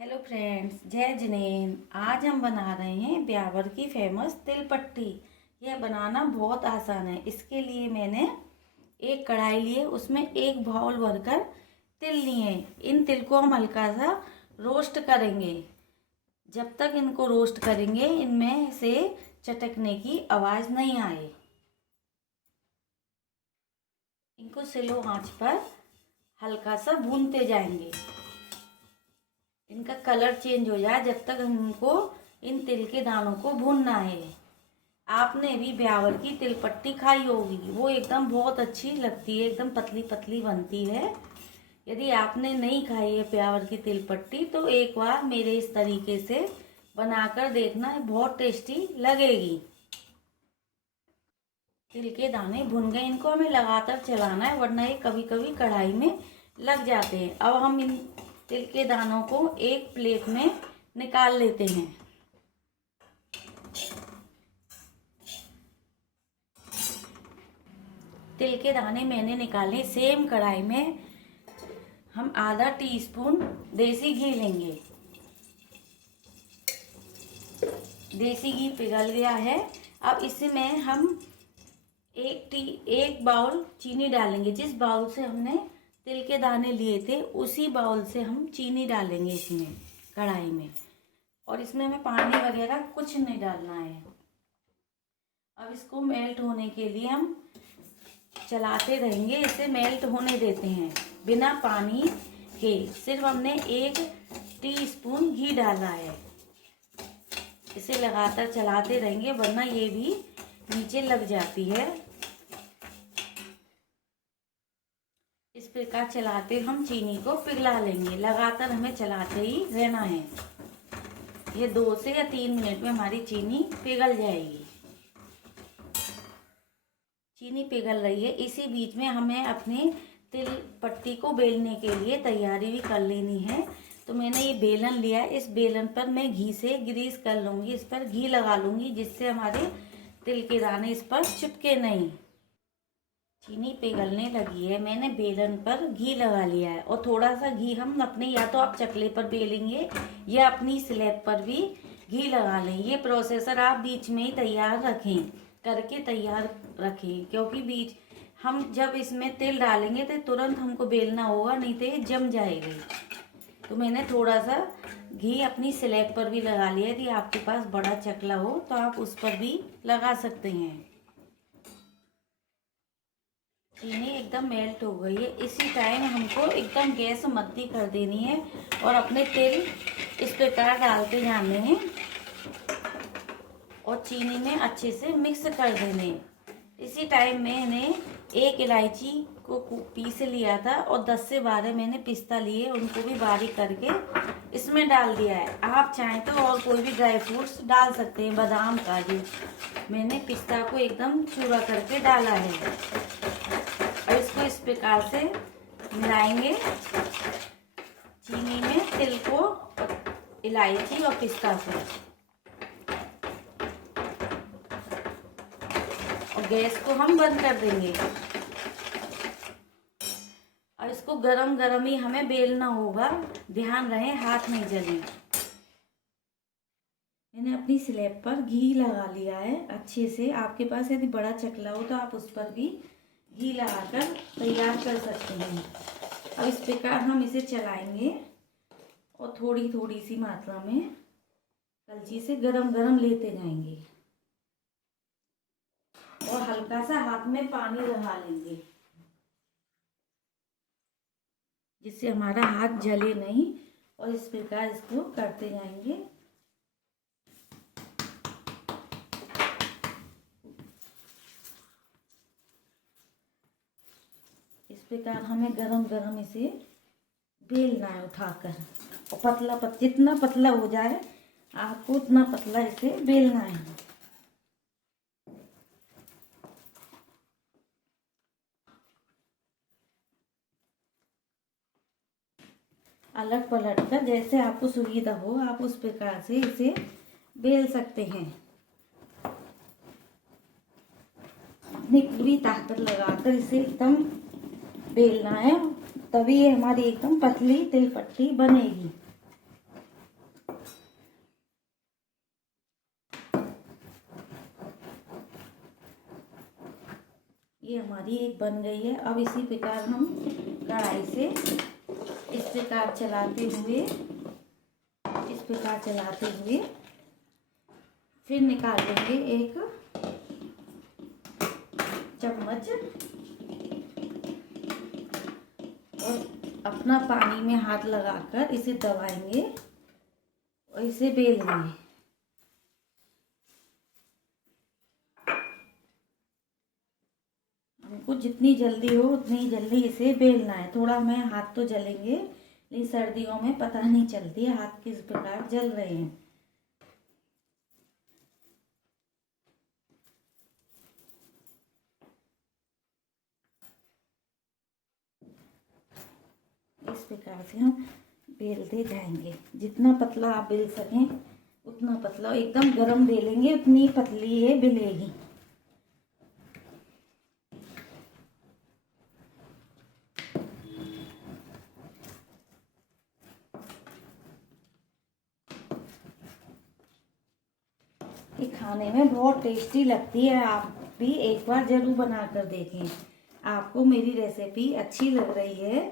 Hello friends, जय जिनेन। आज हम बना रहे हैं ब्यावर की फेमस तिल पट्टी। यह बनाना बहुत आसान है। इसके लिए मैंने एक कढ़ाई लिए, उसमें एक बाउल भरकर तिल लिए। इन तिल को हम हल्का सा रोस्ट करेंगे। जब तक इनको रोस्ट करेंगे इनमें से चटकने की आवाज़ नहीं आए। इनको स्लो आंच पर हल्का सा भूनते जाएंगे। इनका कलर चेंज हो जाए जब तक हमको इन तिल के दानों को भूनना है। आपने भी ब्यावर की तिल पट्टी खाई होगी, वो एकदम बहुत अच्छी लगती है, एकदम पतली पतली बनती है। यदि आपने नहीं खाई है ब्यावर की तिल पट्टी तो एक बार मेरे इस तरीके से बनाकर देखना, बहुत टेस्टी लगेगी। तिल के दाने भुन गए, इनको हमें लगातार चलाना है वरना ये कभी कभी कढ़ाई में लग जाते हैं। अब हम इन तिल के दानों को एक प्लेट में निकाल लेते हैं। तिल के दाने मैंने निकाले। सेम कढ़ाई में हम आधा टीस्पून देसी घी लेंगे। देसी घी पिघल गया है। अब इसमें हम एक बाउल चीनी डालेंगे। जिस बाउल से हमने तिल के दाने लिए थे उसी बाउल से हम चीनी डालेंगे इसमें कढ़ाई में। और इसमें हमें पानी वगैरह कुछ नहीं डालना है। अब इसको मेल्ट होने के लिए हम चलाते रहेंगे, इसे मेल्ट होने देते हैं बिना पानी के। सिर्फ हमने 1 टीस्पून घी डाला है। इसे लगातार चलाते रहेंगे वरना ये भी नीचे लग जाती है। इस प्रकार चलाते हम चीनी को पिघला लेंगे। लगातार हमें चलाते ही रहना है। ये 2 से या 3 मिनट में हमारी चीनी पिघल जाएगी। चीनी पिघल रही है। इसी बीच में हमें अपने तिल पट्टी को बेलने के लिए तैयारी भी कर लेनी है। तो मैंने ये बेलन लिया है। इस बेलन पर मैं घी से ग्रीस कर लूँगी, इस पर घी लगा लूँगी जिससे हमारे तिल के दाने इस पर चिपके नहीं। चीनी पिघलने लगी है। मैंने बेलन पर घी लगा लिया है और थोड़ा सा घी हम अपने, या तो आप चकले पर बेलेंगे या अपनी स्लैब पर भी घी लगा लें। ये प्रोसेसर आप बीच में ही तैयार करके तैयार रखें, क्योंकि बीच हम जब इसमें तिल डालेंगे तो तुरंत हमको बेलना होगा, नहीं तो ये जम जाएगी। तो मैंने थोड़ा सा घी अपनी स्लैब पर भी लगा लिया। यदि आपके पास बड़ा चकला हो तो आप उस पर भी लगा सकते हैं। चीनी एकदम मेल्ट हो गई है। इसी टाइम हमको एकदम गैस मद्दी कर देनी है और अपने तिल इस प्रकार डालते जाने हैं और चीनी में अच्छे से मिक्स कर देने। इसी टाइम मैंने 1 इलायची को पीस लिया था और 10 से 12 मैंने पिस्ता लिए, उनको भी बारीक करके इसमें डाल दिया है। आप चाहें तो और कोई भी ड्राई फ्रूट्स डाल सकते हैं, बादाम काजू। मैंने पिस्ता को एकदम चूरा करके डाला है और इसको इस प्रकार से मिलाएंगे चीनी में तिल को, इलायची और पिस्ता को। और गैस को हम बंद कर देंगे और इसको गरम गरम ही हमें बेलना होगा। ध्यान रहे हाथ नहीं जले। मैंने अपनी स्लैब पर घी लगा लिया है अच्छे से। आपके पास यदि बड़ा चकला हो तो आप उस पर भी घी लगाकर तैयार कर सकते हैं। अब इस प्रकार हम इसे चलाएंगे और थोड़ी थोड़ी सी मात्रा में कलछी से गरम गरम लेते जाएंगे और हल्का सा हाथ में पानी लगा लेंगे जिससे हमारा हाथ जले नहीं। और इस प्रकार इसको करते जाएंगे। इस प्रकार हमें गरम गरम इसे बेलना है उठाकर, और पतला जितना पतला हो जाए आपको उतना पतला इसे बेलना है। अलग पलट कर जैसे आपको सुविधा हो आप उस प्रकार से इसे बेल सकते हैं। अपनी पूरी ताकत लगाकर इसे एकदम बेलना है, तभी ये हमारी एकदम पतली तिल पट्टी बनेगी। ये हमारी एक बन गई है। अब इसी प्रकार हम कढ़ाई से इस प्रकार चलाते हुए फिर निकाल लेंगे एक चम्मच और अपना पानी में हाथ लगाकर इसे दबाएंगे और इसे बेल लेंगे। हमको जितनी जल्दी हो उतनी जल्दी इसे बेलना है। थोड़ा हमें हाथ तो जलेंगे, लेकिन सर्दियों में पता नहीं चलती है हाथ किस प्रकार जल रहे हैं। इस प्रकार से हम बेलते जाएंगे। जितना पतला आप बेल सकें उतना पतला, एकदम गरम बेलेंगे उतनी पतली ये बेलेगी। ये खाने में बहुत टेस्टी लगती है। आप भी एक बार ज़रूर बना कर देखें। आपको मेरी रेसिपी अच्छी लग रही है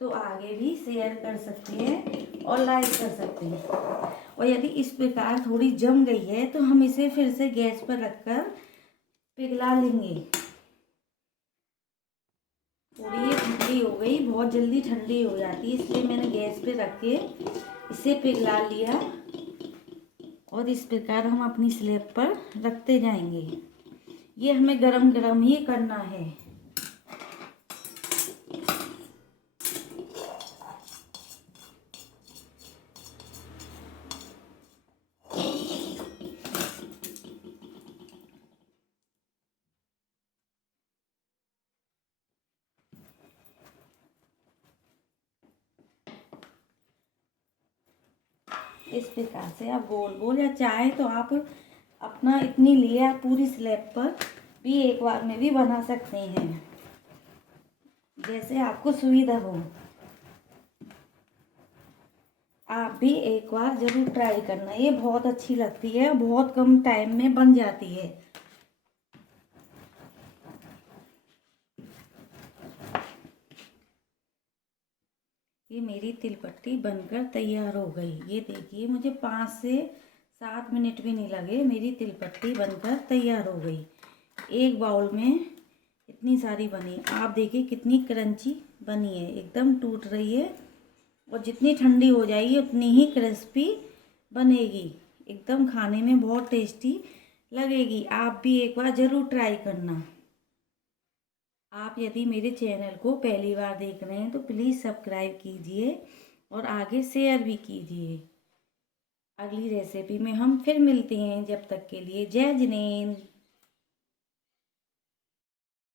तो आगे भी शेयर कर सकते हैं और लाइक कर सकते हैं। और यदि इस प्रकार थोड़ी जम गई है तो हम इसे फिर से गैस पर रखकर पिघला लेंगे। थोड़ी ये ठंडी हो गई, बहुत जल्दी ठंडी हो जाती है, इसलिए मैंने गैस पे रख के इसे पिघला लिया। और इस प्रकार हम अपनी स्लैब पर रखते जाएंगे। ये हमें गरम गरम ही करना है। इस प्रकार से आप गोल गोल, या चाहे तो आप अपना इतनी लिए आप पूरी स्लैब पर भी एक बार में भी बना सकते हैं, जैसे आपको सुविधा हो। आप भी एक बार जरूर ट्राई करना, ये बहुत अच्छी लगती है, बहुत कम टाइम में बन जाती है। ये मेरी तिलपट्टी बनकर तैयार हो गई। ये देखिए, मुझे 5 से 7 मिनट भी नहीं लगे, मेरी तिलपट्टी बनकर तैयार हो गई। एक बाउल में इतनी सारी बनी। आप देखिए कितनी क्रंची बनी है, एकदम टूट रही है। और जितनी ठंडी हो जाएगी उतनी ही क्रिस्पी बनेगी, एकदम खाने में बहुत टेस्टी लगेगी। आप भी एक बार ज़रूर ट्राई करना। आप यदि मेरे चैनल को पहली बार देख रहे हैं तो प्लीज़ सब्सक्राइब कीजिए और आगे शेयर भी कीजिए। अगली रेसिपी में हम फिर मिलते हैं। जब तक के लिए जय जिनेंद्र।